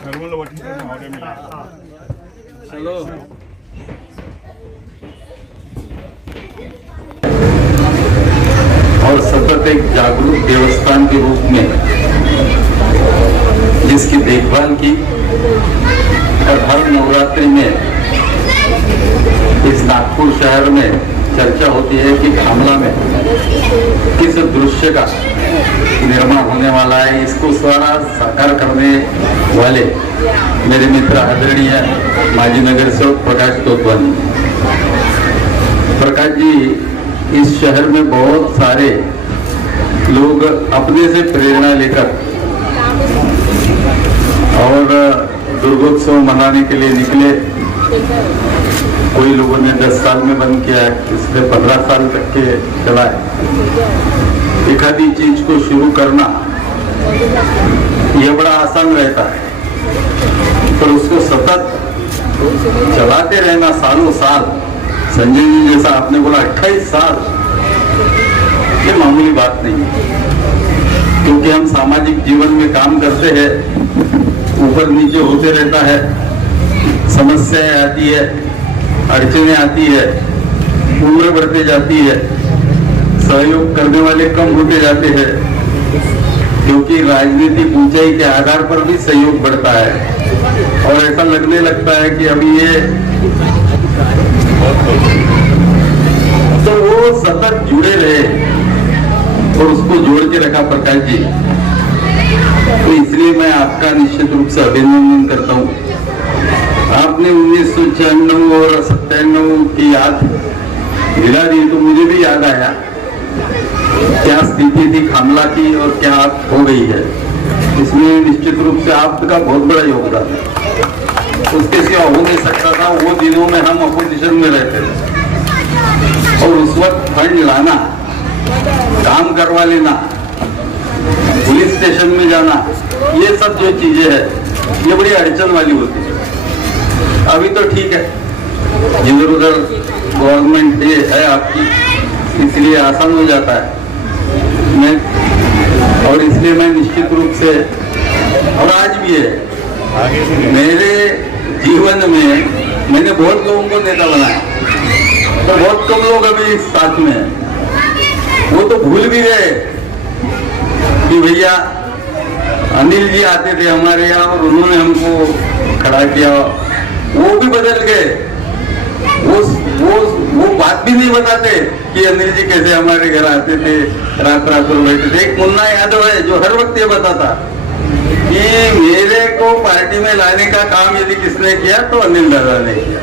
चलो और सतत एक जागरूक देवस्थान के रूप में जिसकी देखभाल की और हर नवरात्रि में इस नागपुर शहर में चर्चा होती है कि खामला में किस दृश्य का निर्माण होने वाला है। इसको सारा साकार करने वाले मेरे मित्र आदरणीय माजी नगर सेवक प्रकाश तोतवानी। प्रकाश जी, इस शहर में बहुत सारे लोग अपने से प्रेरणा लेकर और दुर्गोत्सव मनाने के लिए निकले। कोई लोगों ने 10 साल में बंद किया है, इसलिए 15 साल तक के चला है। एक आधी चीज को शुरू करना ये बड़ा आसान रहता है, पर उसको सतत चलाते रहना सालों साल, संजय जी जैसा आपने बोला 28 साल, ये मामूली बात नहीं है। क्योंकि हम सामाजिक जीवन में काम करते हैं, ऊपर नीचे होते रहता है, समस्याएं आती है, अड़चने आती है, उम्र बढ़ते जाती है, सहयोग करने वाले कम होते जाते हैं, क्योंकि राजनीतिक ऊंचाई के आधार पर भी सहयोग बढ़ता है। और ऐसा लगने लगता है कि अभी ये तो वो सतत जुड़े रहे और उसको जोड़ के रखा प्रकाश जी। तो इसलिए मैं आपका निश्चित रूप से अभिनंदन करता हूँ। आपने 1996 और 97 की याद दिला दी तो मुझे भी याद आया क्या स्थिति थी खामला की और क्या आप हो गई है। इसमें निश्चित रूप से आपका बहुत बड़ा योगदान है, उसके सिवा हो नहीं सकता था। वो दिनों में हम अपोजिशन में रहते थे और उस वक्त फंड लाना, काम करवा लेना, पुलिस स्टेशन में जाना, ये सब जो चीजें है ये बड़ी अड़चन वाली होती है। अभी तो ठीक है, जिधर उधर गवर्नमेंट ये है आपकी, इसलिए आसान हो जाता है। और इसलिए मैं निश्चित रूप से, और आज भी है, मेरे जीवन में मैंने बहुत लोगों को नेता बनाया, तो बहुत कम लोग अभी साथ में हैं। वो तो भूल भी गए कि भैया अनिल जी आते थे हमारे यहाँ और उन्होंने हमको खड़ा किया। वो भी बदल गए, वो बात भी नहीं बताते कि अनिल जी कैसे हमारे घर आते थे, रात रात को बैठते थे। एक मुन्ना यादव है जो हर वक्त ये बताता कि मेरे को पार्टी में लाने का काम यदि किसने किया तो अनिल दादा ने किया,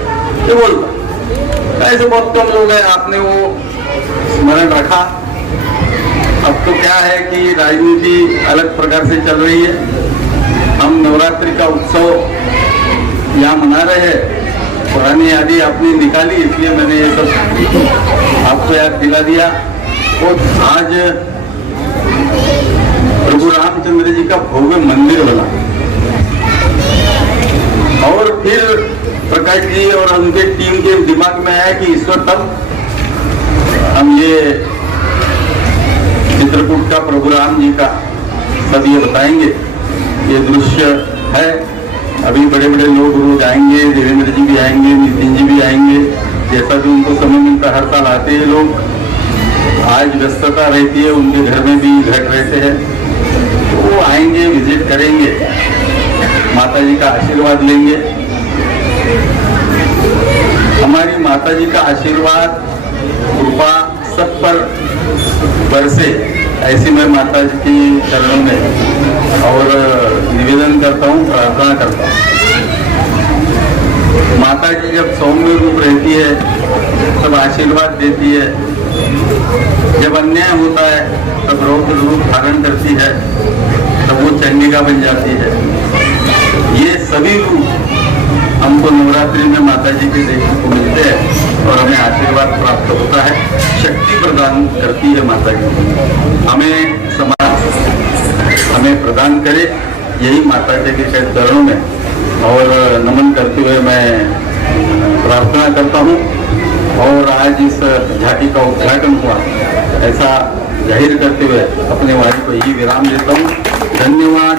ये बोलता। ऐसे बहुत कम लोग हैं, आपने वो स्मरण रखा। अब तो क्या है कि राजनीति अलग प्रकार से चल रही है। हम नवरात्रि का उत्सव यहाँ मना रहे हैं, पुरानी यादें आपने निकाली, इसलिए मैंने ये सब आपको याद दिला दिया। और आज प्रभु रामचंद्र जी का भव्य मंदिर बना और फिर प्रकाश जी और उनके टीम के दिमाग में आया कि इस वक्त हम ये चित्रकूट का प्रभु राम जी का सब ये बताएंगे। ये दृश्य है, अभी बड़े बड़े लोग रोज आएंगे, देवेंद्र जी भी आएंगे, नितिन जी भी आएंगे, जैसा भी उनको समय मिलता हर साल आते हैं लोग। आज व्यस्तता रहती है, उनके घर में भी घट रहते हैं, तो वो आएंगे, विजिट करेंगे, माता जी का आशीर्वाद लेंगे। हमारी माता जी का आशीर्वाद कृपा सब पर बरसे, ऐसी मैं माता जी की चरणों में और निवेदन करता हूँ, प्रार्थना करता हूँ। माता जी जब सौम्य रूप रहती है तब आशीर्वाद देती है, जब अन्याय होता है तब रौद्र रूप धारण करती है, तब वो चंडिका बन जाती है। ये सभी रूप हमको नवरात्रि में माता जी के देखने को मिलते हैं और हमें आशीर्वाद प्राप्त होता है, शक्ति प्रदान करती है माता जी। हमें समाज हमें प्रदान करे, यही माता जी के चरणों में और नमन करते हुए मैं प्रार्थना करता हूँ। और आज इस झांकी का उद्घाटन हुआ ऐसा जाहिर करते हुए अपने वाणी को यही विराम देता हूँ। धन्यवाद,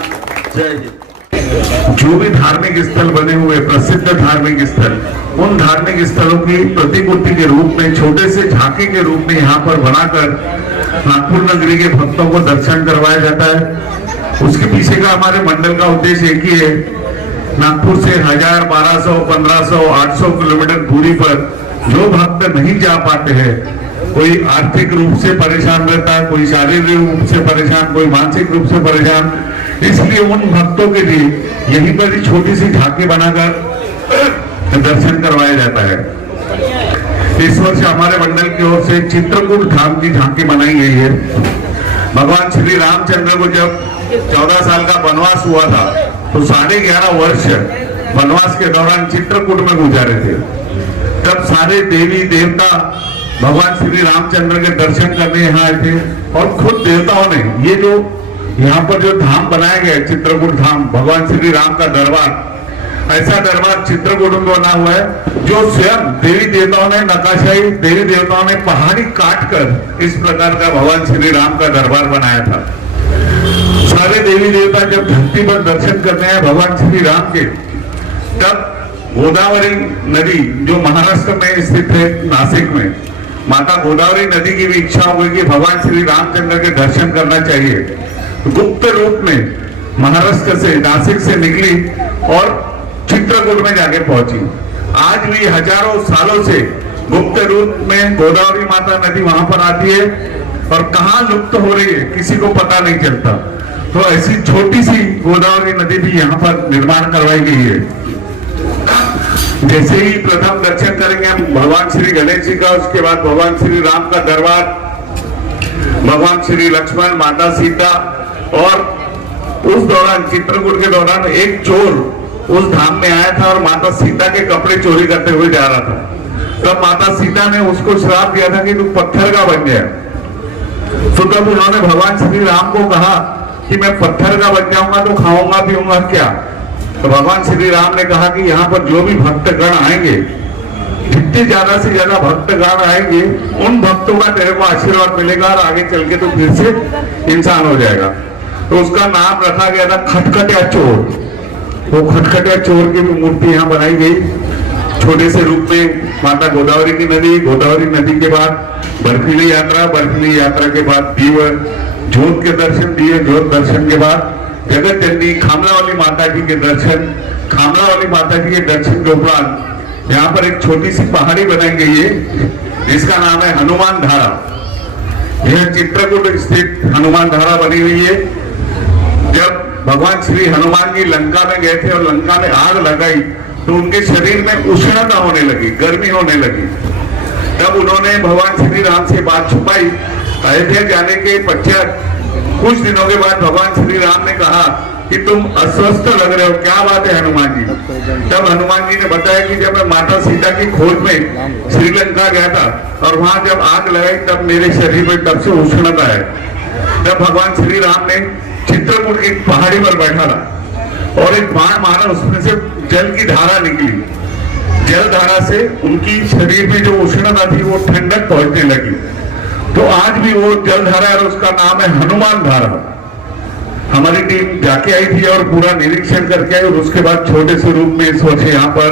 जय हिंद। जो भी धार्मिक स्थल बने हुए प्रसिद्ध धार्मिक स्थल, उन धार्मिक स्थलों की प्रतिपूर्ति के रूप में छोटे से झांकी के रूप में यहाँ पर बनाकर नागपुर नगरी के भक्तों को दर्शन करवाया जाता है। उसके पीछे का हमारे मंडल का उद्देश्य एक ही है, नागपुर से 1000, 1200, 1500, 800 किलोमीटर दूरी पर जो भक्त नहीं जा पाते हैं, कोई आर्थिक रूप से परेशान रहता है, कोई शारीरिक रूप से परेशान, कोई मानसिक रूप से परेशान, इसलिए उन भक्तों के लिए यहीं पर ही छोटी सी झांकी बनाकर दर्शन करवाया जाता है। इस वर्ष हमारे मंडल की ओर से चित्रकूट धाम की झांकी बनाई गई है। भगवान श्री रामचंद्र को जब 14 साल का वनवास हुआ था तो 11.5 वर्ष वनवास के दौरान चित्रकूट में गुजारे थे। तब सारे देवी देवता भगवान श्री रामचंद्र के दर्शन करने यहाँ आए थे और खुद देवताओं ने ये जो यहाँ पर जो धाम बनाया गया चित्रकूट धाम, भगवान श्री राम का दरबार, ऐसा दरबार चित्रकूट में बना हुआ है जो स्वयं देवी देवताओं ने नकाशाई, देवी देवताओं ने पहाड़ी काट कर इस प्रकार का भगवान श्री राम का दरबार बनाया था। सारे देवी देवता जब धरती पर दर्शन करने आए भगवान श्री राम के, तब गोदावरी नदी जो महाराष्ट्र में स्थित है नासिक में, माता गोदावरी नदी की भी इच्छा हो गई कि भगवान श्री रामचंद्र के दर्शन करना चाहिए। गुप्त रूप में महाराष्ट्र से नासिक से निकली और चित्रकूट में जाके पहुंची। आज भी हजारों सालों से गुप्त रूप में गोदावरी माता नदी वहां पर आती है और कहां लुप्त हो रही है किसी को पता नहीं चलता। तो ऐसी छोटी सी गोदावरी नदी भी यहाँ पर निर्माण करवाई गई है। जैसे ही प्रथम दर्शन करेंगे हम भगवान श्री गणेश जी का, उसके बाद भगवान श्री राम का दरबार, भगवान श्री लक्ष्मण, माता सीता, और उस दौरान चित्रकूट के दौरान एक चोर उस धाम में आया था और माता सीता के कपड़े चोरी करते हुए जा रहा था। तब माता सीता ने उसको श्राप दिया था कि तू पत्थर का बन गया। तो तब उन्होंने भगवान श्री राम को कहा कि मैं पत्थर का बन जाऊंगा तो खाऊंगा पीऊंगा क्या। तो भगवान श्री राम ने कहा कि यहाँ पर जो भी भक्तगण आएंगे, जितने ज्यादा से ज्यादा भक्तगण आएंगे, उन भक्तों का तेरे को आशीर्वाद मिलेगा और आगे चल के तो फिर से इंसान हो जाएगा। तो उसका नाम रखा गया था खटखटिया चोर। वो खटखटिया चोर की मूर्ति यहाँ बनाई गई छोटे से रूप में। माता गोदावरी की नदी, गोदावरी नदी के बाद बर्फीली यात्रा, बर्फीली यात्रा के बाद दीव जोत के दर्शन दिए, जोत दर्शन के बाद जगत जननी खामलावाली माता जी के दर्शन, खामलावाली माता जी के दर्शन के उपरांत यहाँ पर एक छोटी सी पहाड़ी बनाई गई है जिसका नाम है हनुमान धारा। यह चित्रकूट स्थित हनुमान धारा बनी हुई है। जब भगवान श्री हनुमान जी लंका में गए थे और लंका में आग लगाई तो उनके शरीर में उष्णता होने लगी, गर्मी होने लगी। तब उन्होंने भगवान श्री राम से बात छुपाई। अयोध्या जाने के पश्चात कुछ दिनों के बाद भगवान श्री राम ने कहा कि तुम अस्वस्थ लग रहे हो, क्या बात है हनुमान जी। तब हनुमान जी ने बताया कि जब मैं माता सीता की खोज में श्रीलंका गया था और वहां जब आग लगाई तब मेरे शरीर में तब से उष्णता है। तब भगवान श्री राम ने चित्रकूट की पहाड़ी पर बैठा था और एक बाण मारा, उसमें से जल की धारा निकली। जल धारा से उनकी शरीर में जो उष्णता थी वो ठंडक पहुंचने लगी। तो आज भी वो जल धारा है, उसका नाम है हनुमान धारा। हमारी टीम जाके आई थी और पूरा निरीक्षण करके आई और उसके बाद छोटे से रूप में इस वर्ष यहाँ पर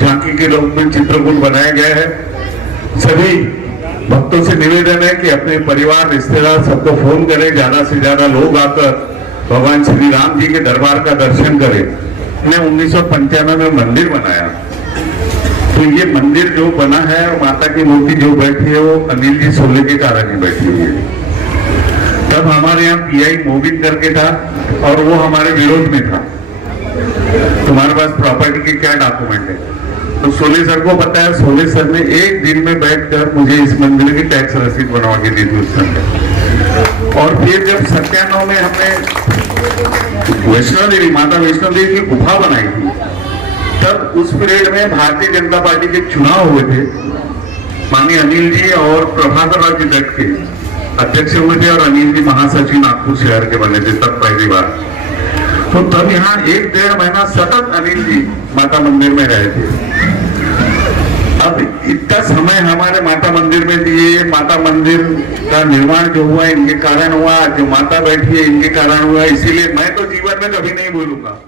झांकी के रूप में चित्रकूट बनाया गया है। सभी भक्तों से निवेदन है कि अपने परिवार, रिश्तेदार सबको फोन करें, ज्यादा से ज्यादा लोग आकर भगवान श्री राम जी के दरबार का दर्शन करें। हमने 1995 में मंदिर बनाया, तो ये मंदिर जो बना है और माता की मूर्ति जो बैठी है वो अनिल जी सोले के कारण ही बैठी हुई है। तब हमारे यहाँ पीआई मोबिन करके था और वो हमारे विरोध में था, तुम्हारे पास प्रॉपर्टी के क्या डॉक्यूमेंट है। तो सोले सर को पता है, सोले सर ने एक दिन में बैठकर मुझे इस मंदिर की टैक्स रसीद बनवा के दी थी उस समय। और फिर जब 97 में हमने वैष्णो देवी, माता वैष्णो देवी की गुफा बनाई थी, तब उस पीरियड में भारतीय जनता पार्टी के चुनाव हुए थे। माननीय अनिल जी और प्रभाकर राव जी डट के अध्यक्ष हुए थे और अनिल जी महासचिव नागपुर शहर के बने थे तब पहली बार। तो तब यहाँ 1-1.5 महीना सतत अनिल जी माता मंदिर में रहे थे। अब इतना समय हमारे माता मंदिर में दिए, माता मंदिर का निर्माण जो हुआ इनके कारण हुआ, जो माता बैठी है इनके कारण हुआ, इसीलिए मैं तो जीवन में कभी नहीं भूलूंगा।